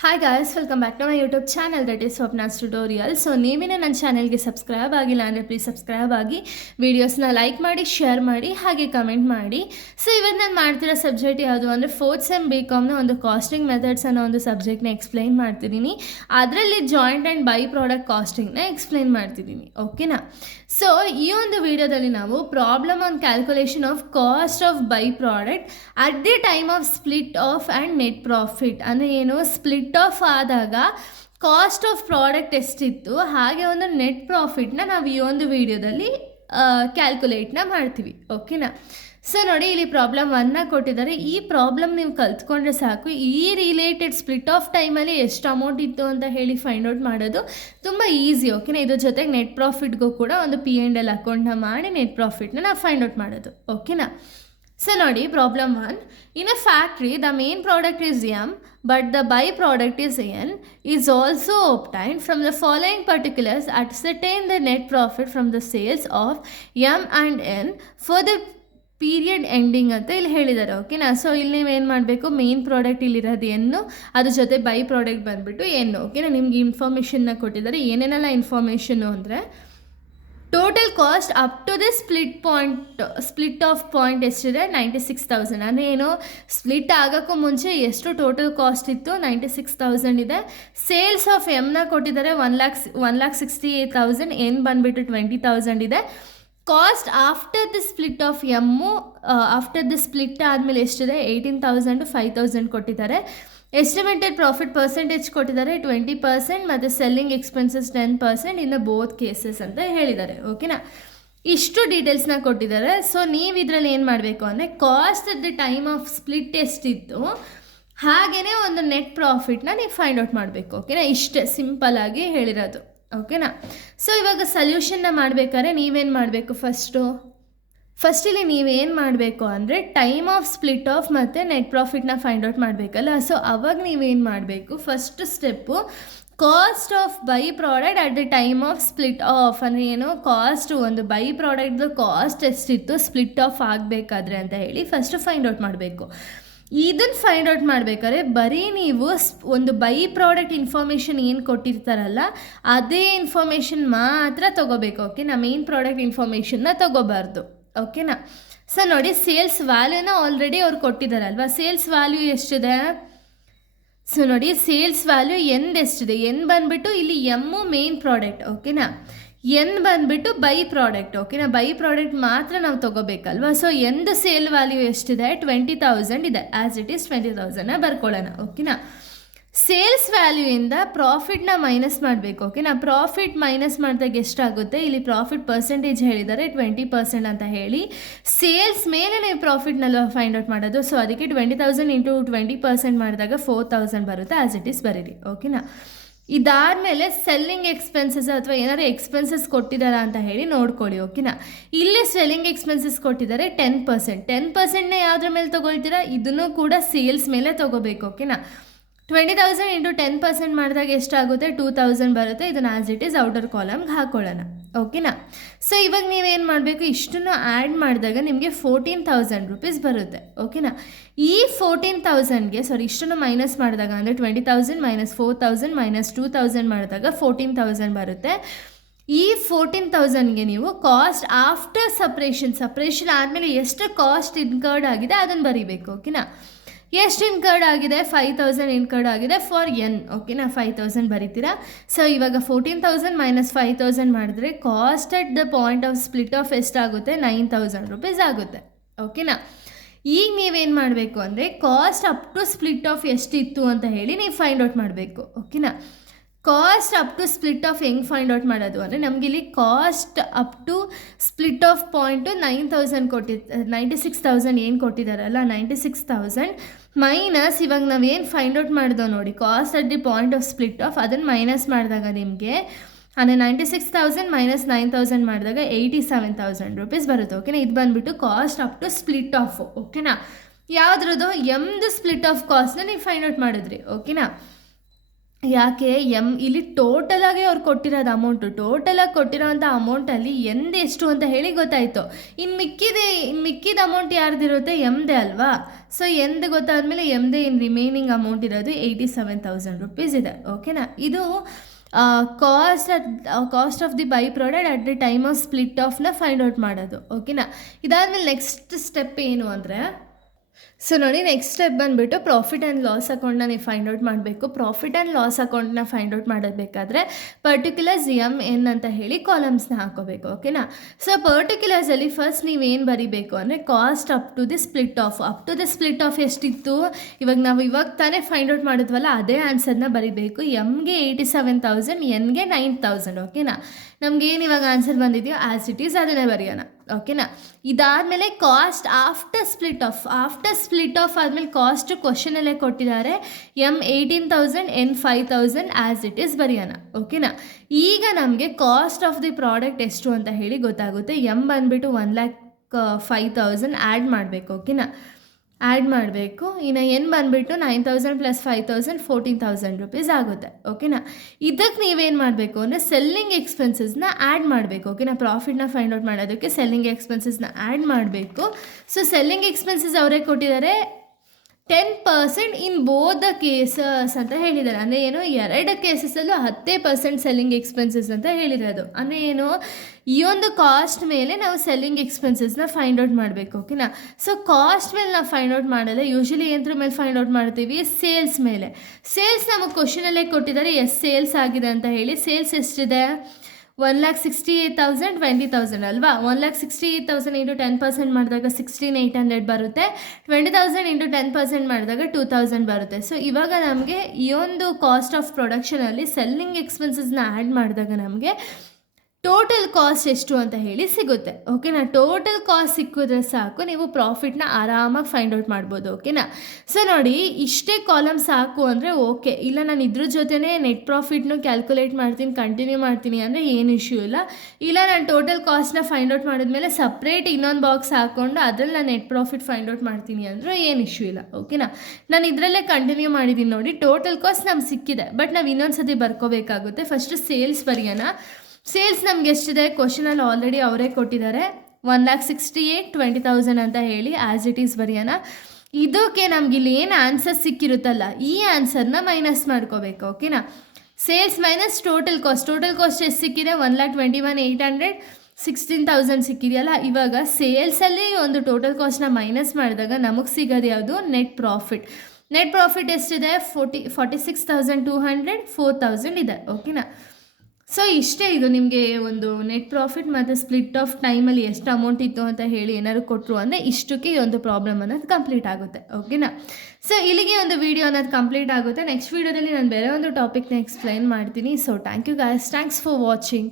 Hi guys, welcome back to my YouTube channel that is Swapna's tutorial. So ನೀವೇನೇ ನನ್ನ ಚಾನಲ್ಗೆ subscribe ಆಗಿಲ್ಲ ಅಂದರೆ ಪ್ಲೀಸ್ ಸಬ್ಸ್ಕ್ರೈಬ್ ಆಗಿ, ವೀಡಿಯೋಸ್ನ ಲೈಕ್ ಮಾಡಿ, ಶೇರ್ ಮಾಡಿ, ಹಾಗೆ ಕಮೆಂಟ್ ಮಾಡಿ. ಸೊ ಇವತ್ತು ನಾನು ಮಾಡ್ತಿರೋ ಸಬ್ಜೆಕ್ಟ್ ಯಾವುದು ಅಂದರೆ ಫೋರ್ತ್ ಸೆಮ್ BComನ ಒಂದು ಕಾಸ್ಟಿಂಗ್ ಮೆಥಡ್ಸ್ ಅನ್ನೋ ಒಂದು ಸಬ್ಜೆಕ್ಟ್ನ ಎಕ್ಸ್ಪ್ಲೈನ್ ಮಾಡ್ತಿದ್ದೀನಿ. ಅದರಲ್ಲಿ ಜಾಯಿಂಟ್ ಆ್ಯಂಡ್ ಬೈ ಪ್ರಾಡಕ್ಟ್ ಕಾಸ್ಟಿಂಗ್ನ ಎಕ್ಸ್ಪ್ಲೈನ್ ಮಾಡ್ತಿದ್ದೀನಿ. ಓಕೆನಾ? ಸೊ ಈ ಒಂದು ವಿಡಿಯೋದಲ್ಲಿ ನಾವು problem on calculation of cost of by product at the time of split off and net profit ಅಂದರೆ ಏನು, ಸ್ಪ್ಲಿಟ್ ಆಫ್ ಆದಾಗ ಕಾಸ್ಟ್ ಆಫ್ ಪ್ರಾಡಕ್ಟ್ ಎಷ್ಟಿತ್ತು, ಹಾಗೆ ಒಂದು ನೆಟ್ ಪ್ರಾಫಿಟ್ನ ನಾವು ಈ ಒಂದು ವಿಡಿಯೋದಲ್ಲಿ ಕ್ಯಾಲ್ಕುಲೇಟ್ನ ಮಾಡ್ತೀವಿ. ಓಕೆನಾ? ಸೊ ನೋಡಿ, ಇಲ್ಲಿ ಪ್ರಾಬ್ಲಮ್ 1ನ ಕೊಟ್ಟಿದ್ದಾರೆ. ಈ ಪ್ರಾಬ್ಲಮ್ ನೀವು ಕಲ್ತ್ಕೊಂಡ್ರೆ ಸಾಕು. ಈ ರಿಲೇಟೆಡ್ ಸ್ಪ್ಲಿಟ್ ಆಫ್ ಟೈಮಲ್ಲಿ ಎಷ್ಟು ಅಮೌಂಟ್ ಇತ್ತು ಅಂತ ಹೇಳಿ ಫೈಂಡ್ ಔಟ್ ಮಾಡೋದು ತುಂಬ ಈಸಿ. ಓಕೆನಾ? ಇದ್ರ ಜೊತೆಗೆ ನೆಟ್ ಪ್ರಾಫಿಟ್ಗೂ ಕೂಡ ಒಂದು P&L ಅಕೌಂಟ್ನ ಮಾಡಿ ನೆಟ್ ಪ್ರಾಫಿಟ್ನ ನಾವು ಫೈಂಡ್ ಔಟ್ ಮಾಡೋದು. ಓಕೆನಾ? ಸೊ ನೋಡಿ, problem 1. In a factory the main product is M but the byproduct is N is also obtained from the following particulars. Ascertain the net profit from the sales of M and N for the period ending ಅಂತ ಇಲ್ಲಿ ಹೇಳಿದ್ದಾರೆ. ಓಕೆನಾ? So ಇಲ್ಲಿ ನೀವು ಏನು ಮಾಡಬೇಕು, main product ಇಲ್ಲಿರೋದು ಎನ್ನು, ಅದ್ರ ಜೊತೆ ಬೈ ಪ್ರಾಡಕ್ಟ್ ಬಂದುಬಿಟ್ಟು ಎನ್ನು. ಓಕೆನಾ? ನಿಮ್ಗೆ ಇನ್ಫಾರ್ಮೇಷನ್ನ ಕೊಟ್ಟಿದ್ದಾರೆ. ಏನೇನೆಲ್ಲ ಇನ್ಫಾರ್ಮೇಷನ್ನು ಅಂದರೆ, total cost up to the split of point ಎಷ್ಟಿದೆ, 96,000. ಅಂದರೆ ಏನು, ಸ್ಪ್ಲಿಟ್ ಆಗೋಕ್ಕೂ ಮುಂಚೆ ಎಷ್ಟು ಟೋಟಲ್ ಕಾಸ್ಟ್ ಇತ್ತು, 96,000 ಇದೆ. ಸೇಲ್ಸ್ ಆಫ್ ಎಮ್ನ ಕೊಟ್ಟಿದ್ದಾರೆ 1,68,000. ಎನ್ ಬಂದುಬಿಟ್ಟು 20,000 ಇದೆ. Cost after the split of M after the split ಆದಮೇಲೆ ಎಷ್ಟಿದೆ, 18,000 5,000 ಕೊಟ್ಟಿದ್ದಾರೆ. ಎಸ್ಟಿಮೇಟೆಡ್ ಪ್ರಾಫಿಟ್ ಪರ್ಸೆಂಟೇಜ್ ಕೊಟ್ಟಿದ್ದಾರೆ 20% ಮತ್ತು selling expenses 10% in the both cases ಅಂತ ಹೇಳಿದ್ದಾರೆ. ಓಕೆನಾ? ಇಷ್ಟು ಡೀಟೇಲ್ಸ್ನ ಕೊಟ್ಟಿದ್ದಾರೆ. ಸೊ ನೀವು ಇದರಲ್ಲಿ ಏನು ಮಾಡಬೇಕು ಅಂದರೆ, cost at the time of split ಎಷ್ಟಿತ್ತು, ಹಾಗೆಯೇ ಒಂದು ನೆಟ್ ಪ್ರಾಫಿಟ್ನ ನೀವು ಫೈಂಡ್ ಔಟ್ ಮಾಡಬೇಕು. ಓಕೆನಾ? ಇಷ್ಟೇ ಸಿಂಪಲ್ಲಾಗಿ ಹೇಳಿರೋದು. ಓಕೆನಾ? ಸೊ ಇವಾಗ ಸೊಲ್ಯೂಷನ್ನ ಮಾಡಬೇಕಾದ್ರೆ ನೀವೇನು ಮಾಡಬೇಕು, ಫಸ್ಟಿಲ್ಲಿ ನೀವೇನು ಮಾಡಬೇಕು ಅಂದರೆ ಟೈಮ್ ಆಫ್ ಸ್ಪ್ಲಿಟ್ ಆಫ್ ಮತ್ತು ನೆಟ್ ಪ್ರಾಫಿಟ್ನ ಫೈಂಡ್ ಔಟ್ ಮಾಡಬೇಕಲ್ಲ. ಸೊ ಅವಾಗ ನೀವೇನು ಮಾಡಬೇಕು, first step cost of by product at the time of split of ಅಂದರೆ ಏನು, ಕಾಸ್ಟ್ ಒಂದು ಬೈ ಪ್ರಾಡಕ್ಟ್ದು ಕಾಸ್ಟ್ ಎಷ್ಟಿತ್ತು ಸ್ಪ್ಲಿಟ್ ಆಫ್ ಆಗಬೇಕಾದ್ರೆ ಅಂತ ಹೇಳಿ ಫಸ್ಟು ಫೈಂಡ್ ಔಟ್ ಮಾಡಬೇಕು. ಇದನ್ನು ಫೈಂಡ್ ಔಟ್ ಮಾಡಬೇಕಾದ್ರೆ ಬರೀ ನೀವು ಒಂದು ಬೈ ಪ್ರಾಡಕ್ಟ್ ಇನ್ಫಾರ್ಮೇಷನ್ ಏನು ಕೊಟ್ಟಿರ್ತಾರಲ್ಲ ಅದೇ ಇನ್ಫಾರ್ಮೇಷನ್ ಮಾತ್ರ ತೊಗೋಬೇಕು. ಓಕೆನಾ? ಮೇನ್ ಪ್ರಾಡಕ್ಟ್ ಇನ್ಫಾರ್ಮೇಷನ್ನ ತೊಗೋಬಾರ್ದು. ಓಕೆನಾ? ಸೊ ನೋಡಿ, ಸೇಲ್ಸ್ ವ್ಯಾಲ್ಯೂನ ಆಲ್ರೆಡಿ ಅವ್ರು ಕೊಟ್ಟಿದ್ದಾರಲ್ವ. ಸೇಲ್ಸ್ ವ್ಯಾಲ್ಯೂ ಎಷ್ಟಿದೆ, ಸೊ ನೋಡಿ, ಸೇಲ್ಸ್ ವ್ಯಾಲ್ಯೂ ಎಷ್ಟಿದೆ, ಎನ್ ಬಂದುಬಿಟ್ಟು ಇಲ್ಲಿ ಎಮ್ಮು ಮೇನ್ ಪ್ರಾಡಕ್ಟ್. ಓಕೆನಾ? ಎನ್ ಬಂದುಬಿಟ್ಟು ಬೈ ಪ್ರಾಡಕ್ಟ್. ಓಕೆನಾ? ಬೈ ಪ್ರಾಡಕ್ಟ್ ಮಾತ್ರ ನಾವು ತೊಗೋಬೇಕಲ್ವ. ಸೊ ಎಂದು ಸೇಲ್ ವ್ಯಾಲ್ಯೂ ಎಷ್ಟಿದೆ, 20,000 ಇದೆ. ಆ್ಯಸ್ ಇಟ್ ಈಸ್ 20,000ನ ಬರ್ಕೊಳ್ಳೋಣ. ಓಕೆನಾ? ಸೇಲ್ಸ್ ವ್ಯಾಲ್ಯೂಯಿಂದ ಪ್ರಾಫಿಟ್ನ ಮೈನಸ್ ಮಾಡಬೇಕು. ಓಕೆನಾ? ಪ್ರಾಫಿಟ್ ಮೈನಸ್ ಮಾಡಿದಾಗ ಎಷ್ಟಾಗುತ್ತೆ, ಇಲ್ಲಿ ಪ್ರಾಫಿಟ್ ಪರ್ಸೆಂಟೇಜ್ ಹೇಳಿದ್ದಾರೆ 20% ಅಂತ ಹೇಳಿ. ಸೇಲ್ಸ್ ಮೇಲೆ ನೀವು ಪ್ರಾಫಿಟ್ನೆಲ್ಲ ಫೈಂಡ್ ಔಟ್ ಮಾಡೋದು. ಸೊ ಅದಕ್ಕೆ 20,000 ಇಂಟು 20% ಮಾಡಿದಾಗ 4,000 ಬರುತ್ತೆ. ಆ್ಯಸ್ ಇಟ್ ಈಸ್ ಬರೀರಿ. ಓಕೆನಾ? ಇದಾದಮೇಲೆ ಸೆಲ್ಲಿಂಗ್ ಎಕ್ಸ್ಪೆನ್ಸಸ್ ಅಥವಾ ಏನಾದ್ರು ಎಕ್ಸ್ಪೆನ್ಸಸ್ ಕೊಟ್ಟಿದ್ದಾರಾ ಅಂತ ಹೇಳಿ ನೋಡ್ಕೊಳ್ಳಿ. ಓಕೆನಾ? ಇಲ್ಲಿ ಸೆಲ್ಲಿಂಗ್ ಎಕ್ಸ್ಪೆನ್ಸಸ್ ಕೊಟ್ಟಿದ್ದಾರೆ 10%. 10%ನೇ ಯಾವುದ್ರ ಮೇಲೆ ತೊಗೊಳ್ತೀರಾ, ಇದನ್ನು ಕೂಡ ಸೇಲ್ಸ್ ಮೇಲೆ ತೊಗೋಬೇಕು. ಓಕೆನಾ? 20,000 ಇಂಟು 10% ಮಾಡಿದಾಗ ಎಷ್ಟಾಗುತ್ತೆ, 2,000 ಬರುತ್ತೆ. ಇದನ್ನು ಆ್ಯಸ್ ಇಟ್ ಈಸ್ ಔಟರ್ ಕಾಲಮ್ಗೆ ಹಾಕ್ಕೊಳ್ಳೋಣ. ಓಕೆನಾ? ಸೊ ಇವಾಗ ನೀವೇನು ಮಾಡಬೇಕು, ಇಷ್ಟನ್ನು ಆ್ಯಡ್ ಮಾಡಿದಾಗ ನಿಮಗೆ 14,000 ರೂಪೀಸ್ ಬರುತ್ತೆ. ಓಕೆನಾ? ಈ 14,000ಗೆ ಇಷ್ಟನ್ನು ಮೈನಸ್ ಮಾಡಿದಾಗ ಅಂದರೆ 20,000 ಮೈನಸ್ 4,000 ಮೈನಸ್ 2,000 ಮಾಡಿದಾಗ 14,000 ಬರುತ್ತೆ. ಈ 14,000ಗೆ ನೀವು ಕಾಸ್ಟ್ ಆಫ್ಟರ್ ಸಪ್ರೇಷನ್ ಆದಮೇಲೆ ಎಷ್ಟು ಕಾಸ್ಟ್ ಇನ್ಕರ್ಡ್ ಆಗಿದೆ ಅದನ್ನು ಬರೀಬೇಕು. ಓಕೆನಾ? ಎಷ್ಟು ಇನ್ಕರ್ಡ್ ಆಗಿದೆ, 5,000 ಇನ್ಕರ್ಡ್ ಆಗಿದೆ ಫಾರ್ ಎನ್. ಓಕೆನಾ? 5,000 ಬರೀತೀರಾ. ಸೊ ಇವಾಗ 14,000 ಮೈನಸ್ 5,000 ಮಾಡಿದ್ರೆ cost at the point of split of ಎಷ್ಟಾಗುತ್ತೆ, 9,000 ರೂಪೀಸ್ ಆಗುತ್ತೆ. ಓಕೆನಾ? ಈಗ ನೀವೇನು ಮಾಡಬೇಕು ಅಂದರೆ cost up to split of ಎಷ್ಟಿತ್ತು ಅಂತ ಹೇಳಿ ನೀವು ಫೈಂಡ್ ಔಟ್ ಮಾಡಬೇಕು. ಓಕೆನಾ? Cost up to split of ಹೆಂಗೆ ಫೈಂಡ್ ಔಟ್ ಮಾಡೋದು ಅಂದರೆ, ನಮಗಿಲ್ಲಿ cost up to split of point 96,000 ಏನು ಕೊಟ್ಟಿದ್ದಾರಲ್ಲ, 96,000 ಮೈನಸ್ ಇವಾಗ ನಾವೇನು ಫೈಂಡ್ ಔಟ್ ಮಾಡಿದೋ ನೋಡಿ, cost at the point of split of, ಅದನ್ನು ಮೈನಸ್ ಮಾಡಿದಾಗ ನಿಮಗೆ ಅಂದರೆ 96,000 ಮೈನಸ್ 9,000 ಮಾಡಿದಾಗ 87,000 ರೂಪೀಸ್ ಬರುತ್ತೆ. ಓಕೆನಾ? ಇದು ಬಂದುಬಿಟ್ಟು cost up to split of. ಓಕೆನಾ? ಯಾವುದ್ರದ್ದು, ಎಮ್ದು ಸ್ಪ್ಲಿಟ್ ಆಫ್ ಕಾಸ್ಟ್ನ ನೀವು ಫೈಂಡ್ ಔಟ್ ಮಾಡಿದ್ರಿ. ಓಕೆನಾ? ಯಾಕೆ ಇಲ್ಲಿ ಟೋಟಲಾಗಿ ಅವ್ರು ಕೊಟ್ಟಿರೋದು ಟೋಟಲಾಗಿ ಕೊಟ್ಟಿರೋವಂಥ ಅಮೌಂಟಲ್ಲಿ ಎಷ್ಟು ಅಂತ ಹೇಳಿ ಗೊತ್ತಾಯಿತು. ಇನ್ನು ಮಿಕ್ಕಿದ ಅಮೌಂಟ್ ಯಾರ್ದಿರುತ್ತೆ, ಎಮ್ದೇ ಅಲ್ವಾ. ಸೊ ಗೊತ್ತಾದ್ಮೇಲೆ ಎಮ್ದೇ ರಿಮೈನಿಂಗ್ ಅಮೌಂಟ್ ಇರೋದು 87,000 rupees ಇದೆ. ಓಕೆನಾ. ಇದು cost of the by product at the time of split ಆಫ್ನ ಫೈಂಡ್ ಔಟ್ ಮಾಡೋದು. ಓಕೆನಾ. ಇದಾದಮೇಲೆ ನೆಕ್ಸ್ಟ್ ಸ್ಟೆಪ್ ಏನು ಅಂದರೆ, ಸೊ ನೋಡಿ, ನೆಕ್ಸ್ಟ್ ಸ್ಟೆಪ್ ಬಂದುಬಿಟ್ಟು ಪ್ರಾಫಿಟ್ ಆ್ಯಂಡ್ ಲಾಸ್ ಅಕೌಂಟ್ನ ನೀವು ಫೈಂಡ್ ಔಟ್ ಮಾಡಬೇಕು. ಪ್ರಾಫಿಟ್ ಆ್ಯಂಡ್ ಲಾಸ್ ಅಕೌಂಟ್ನ ಫೈಂಡ್ ಔಟ್ ಮಾಡಬೇಕಾದ್ರೆ ಪರ್ಟಿಕ್ಯುಲರ್ಸ್ ಎನ್ ಅಂತ ಹೇಳಿ ಕಾಲಮ್ಸ್ನ ಹಾಕೋಬೇಕು. ಓಕೆನಾ. ಸೊ ಪರ್ಟಿಕ್ಯುಲರ್ಸಲ್ಲಿ ಫಸ್ಟ್ ನೀವೇನು ಬರೀಬೇಕು ಅಂದರೆ cost up to the split of ಎಷ್ಟಿತ್ತು, ಇವಾಗ ತಾನೇ ಫೈಂಡ್ ಔಟ್ ಮಾಡಿದ್ವಲ್ಲ ಅದೇ ಆನ್ಸರ್ನ ಬರೀಬೇಕು. ಎಮ್ಗೆ 87,000, ಎನ್ಗೆ 9,000. ಓಕೆನಾ. ನಮಗೇನು ಇವಾಗ ಆನ್ಸರ್ ಬಂದಿದೆಯೋ ಆ್ಯಸ್ ಇಟ್ ಈಸ್ ಅದನ್ನೇ ಬರೆಯೋಣ. ಓಕೆನಾ. ಇದಾದಮೇಲೆ ಕಾಸ್ಟ್ ಆಫ್ಟರ್ ಸ್ಪ್ಲಿಟ್ ಆಫ್ ಆದಮೇಲೆ ಕಾಸ್ಟ್ ಕ್ವಶನಲ್ಲೇ ಕೊಟ್ಟಿದ್ದಾರೆ. M 18,000, N 5,000 as it is ಬರೆಯೋಣ. ಓಕೆನಾ. ಈಗ ನಮಗೆ ಕಾಸ್ಟ್ ಆಫ್ ದಿ ಪ್ರಾಡಕ್ಟ್ ಎಷ್ಟು ಅಂತ ಹೇಳಿ ಗೊತ್ತಾಗುತ್ತೆ. ಎಮ್ ಬಂದುಬಿಟ್ಟು 1,05,000 ಆ್ಯಡ್ ಮಾಡಬೇಕು. ಓಕೆನಾ. ಆ್ಯಡ್ ಮಾಡಬೇಕು. ಇನ್ನು ಎನ್ ಬಂದುಬಿಟ್ಟು 9,000 + 5,000 14,000 rupees ಆಗುತ್ತೆ. ಓಕೆನಾ. ಇದಕ್ಕೆ ನೀವೇನು ಮಾಡಬೇಕು ಅಂದರೆ ಸೆಲ್ಲಿಂಗ್ ಎಕ್ಸ್ಪೆನ್ಸಸ್ನ ಆ್ಯಡ್ ಮಾಡಬೇಕು. ಓಕೆನಾ. ಪ್ರಾಫಿಟ್ನ ಫೈಂಡ್ ಔಟ್ ಮಾಡೋದಕ್ಕೆ ಸೆಲ್ಲಿಂಗ್ ಎಕ್ಸ್ಪೆನ್ಸಸ್ನ ಆ್ಯಡ್ ಮಾಡಬೇಕು. ಸೊ ಸೆಲ್ಲಿಂಗ್ ಎಕ್ಸ್ಪೆನ್ಸಸ್ ಅವರೇ ಕೊಟ್ಟಿದ್ದಾರೆ 10% ಇನ್ ಬೋತ್ ದ ಕೇಸಸ್ ಅಂತ ಹೇಳಿದ್ದಾರೆ. ಅಂದರೆ ಏನು, 2 ಕೇಸಸಲ್ಲೂ 10% ಸೆಲ್ಲಿಂಗ್ ಎಕ್ಸ್ಪೆನ್ಸಸ್ ಅಂತ ಹೇಳಿರೋದು. ಅಂದರೆ ಏನು, ಈ ಒಂದು ಕಾಸ್ಟ್ ಮೇಲೆ ನಾವು ಸೆಲ್ಲಿಂಗ್ ಎಕ್ಸ್ಪೆನ್ಸಸ್ನ ಫೈಂಡ್ ಔಟ್ ಮಾಡಬೇಕು. ಓಕೆನಾ. ಸೊ ಕಾಸ್ಟ್ ಮೇಲೆ ನಾವು ಫೈಂಡ್ ಔಟ್ ಮಾಡೋದು ಯೂಶಲಿ ಎಂದ್ರ ಮೇಲೆ ಫೈಂಡ್ ಔಟ್ ಮಾಡ್ತೀವಿ, ಸೇಲ್ಸ್ ಮೇಲೆ. ಸೇಲ್ಸ್ ನಮಗೆ ಕ್ವಶನಲ್ಲೇ ಕೊಟ್ಟಿದ್ದಾರೆ ಸೇಲ್ಸ್ ಆಗಿದೆ ಅಂತ ಹೇಳಿ. ಸೇಲ್ಸ್ ಎಷ್ಟಿದೆ, 1,68,000 20,000 ಅಲ್ವಾ. 1,68,000 ಇಂಟು 10% ಮಾಡಿದಾಗ 16,800 ಬರುತ್ತೆ. 20,000 ಇಂಟು 10% ಮಾಡಿದಾಗ 2,000 ಬರುತ್ತೆ. ಸೊ ಇವಾಗ ನಮಗೆ ಈ ಒಂದು ಕಾಸ್ಟ್ ಆಫ್ ಪ್ರೊಡಕ್ಷನಲ್ಲಿ ಸೆಲ್ಲಿಂಗ್ ಎಕ್ಸ್ಪೆನ್ಸಸ್ನ ಆ್ಯಡ್ ಮಾಡಿದಾಗ ನಮಗೆ ಟೋಟಲ್ ಕಾಸ್ಟ್ ಎಷ್ಟು ಅಂತ ಹೇಳಿ ಸಿಗುತ್ತೆ. ಓಕೆನಾ. ಟೋಟಲ್ ಕಾಸ್ಟ್ ಸಿಕ್ಕಿದ್ರೆ ಸಾಕು, ನೀವು ಪ್ರಾಫಿಟ್ನ ಆರಾಮಾಗಿ ಫೈಂಡ್ ಔಟ್ ಮಾಡ್ಬೋದು. ಓಕೆನಾ. ಸೊ ನೋಡಿ, ಇಷ್ಟೇ ಕಾಲಮ್ ಸಾಕು ಅಂದರೆ ಓಕೆ. ಇಲ್ಲ ನಾನು ಇದ್ರ ಜೊತೆನೇ ನೆಟ್ ಪ್ರಾಫಿಟ್ನು ಕ್ಯಾಲ್ಕುಲೇಟ್ ಮಾಡ್ತೀನಿ, ಕಂಟಿನ್ಯೂ ಮಾಡ್ತೀನಿ ಅಂದರೆ ಏನು ಇಶ್ಯೂ ಇಲ್ಲ. ನಾನು ಟೋಟಲ್ ಕಾಸ್ಟ್ನ ಫೈಂಡ್ ಔಟ್ ಮಾಡಿದ್ಮೇಲೆ ಸಪ್ರೇಟ್ ಇನ್ನೊಂದು ಬಾಕ್ಸ್ ಹಾಕ್ಕೊಂಡು ಅದರಲ್ಲಿ ನಾನು ನೆಟ್ ಪ್ರಾಫಿಟ್ ಫೈಂಡ್ ಔಟ್ ಮಾಡ್ತೀನಿ ಅಂದರೂ ಏನು ಇಶ್ಯೂ ಇಲ್ಲ. ಓಕೆನಾ. ನಾನು ಇದರಲ್ಲೇ ಕಂಟಿನ್ಯೂ ಮಾಡಿದ್ದೀನಿ ನೋಡಿ. ಟೋಟಲ್ ಕಾಸ್ಟ್ ನಮ್ಗೆ ಸಿಕ್ಕಿದೆ, ಬಟ್ ನಾವು ಇನ್ನೊಂದು ಸತಿ ಬರ್ಕೋಬೇಕಾಗುತ್ತೆ. ಫಸ್ಟು ಸೇಲ್ಸ್ ಬರೆಯೋಣ. ಸೇಲ್ಸ್ ನಮ್ಗೆ ಎಷ್ಟಿದೆ, ಕ್ವಶನಲ್ಲಿ ಆಲ್ರೆಡಿ ಅವರೇ ಕೊಟ್ಟಿದ್ದಾರೆ 1,68,000 20,000 ಅಂತ ಹೇಳಿ ಆ್ಯಸ್ ಇಟ್ ಈಸ್ ಬರೆಯೋಣ. ಇದಕ್ಕೆ ನಮ್ಗೆ ಇಲ್ಲಿ ಏನು ಆನ್ಸರ್ ಸಿಕ್ಕಿರುತ್ತಲ್ಲ ಈ ಆನ್ಸರ್ನ ಮೈನಸ್ ಮಾಡ್ಕೋಬೇಕು. ಓಕೆನಾ. ಸೇಲ್ಸ್ ಮೈನಸ್ ಟೋಟಲ್ ಕಾಸ್ಟ್ ಎಷ್ಟು ಸಿಕ್ಕಿದೆ, 1,21,800 16,000 ಸಿಕ್ಕಿದೆಯಲ್ಲ. ಇವಾಗ ಸೇಲ್ಸಲ್ಲಿ ಒಂದು ಟೋಟಲ್ ಕಾಸ್ಟ್ನ ಮೈನಸ್ ಮಾಡಿದಾಗ ನಮಗೆ ಸಿಗೋದು ಯಾವುದು, ನೆಟ್ ಪ್ರಾಫಿಟ್ ಎಷ್ಟಿದೆ, 46,200 4,000 ಇದೆ. ಓಕೆನಾ. ಸೊ ಇಷ್ಟೇ. ಇದು ನಿಮಗೆ ಒಂದು ನೆಟ್ ಪ್ರಾಫಿಟ್ ಮತ್ತು ಸ್ಪ್ಲಿಟ್ ಆಫ್ ಟೈಮಲ್ಲಿ ಎಷ್ಟು ಅಮೌಂಟ್ ಇತ್ತು ಅಂತ ಹೇಳಿ ಏನಾದ್ರು ಕೊಟ್ಟರು ಅಂದರೆ ಇಷ್ಟಕ್ಕೆ ಈ ಒಂದು ಪ್ರಾಬ್ಲಮ್ ಅನ್ನೋದು ಕಂಪ್ಲೀಟ್ ಆಗುತ್ತೆ. ಓಕೆನಾ. ಸೊ ಇಲ್ಲಿಗೆ ಒಂದು ವಿಡಿಯೋ ಅನ್ನೋದು ಕಂಪ್ಲೀಟ್ ಆಗುತ್ತೆ. ನೆಕ್ಸ್ಟ್ ವೀಡಿಯೋದಲ್ಲಿ ನಾನು ಬೇರೆ ಒಂದು ಟಾಪಿಕ್ನ ಎಕ್ಸ್ಪ್ಲೈನ್ ಮಾಡ್ತೀನಿ. So thank you guys, thanks for watching.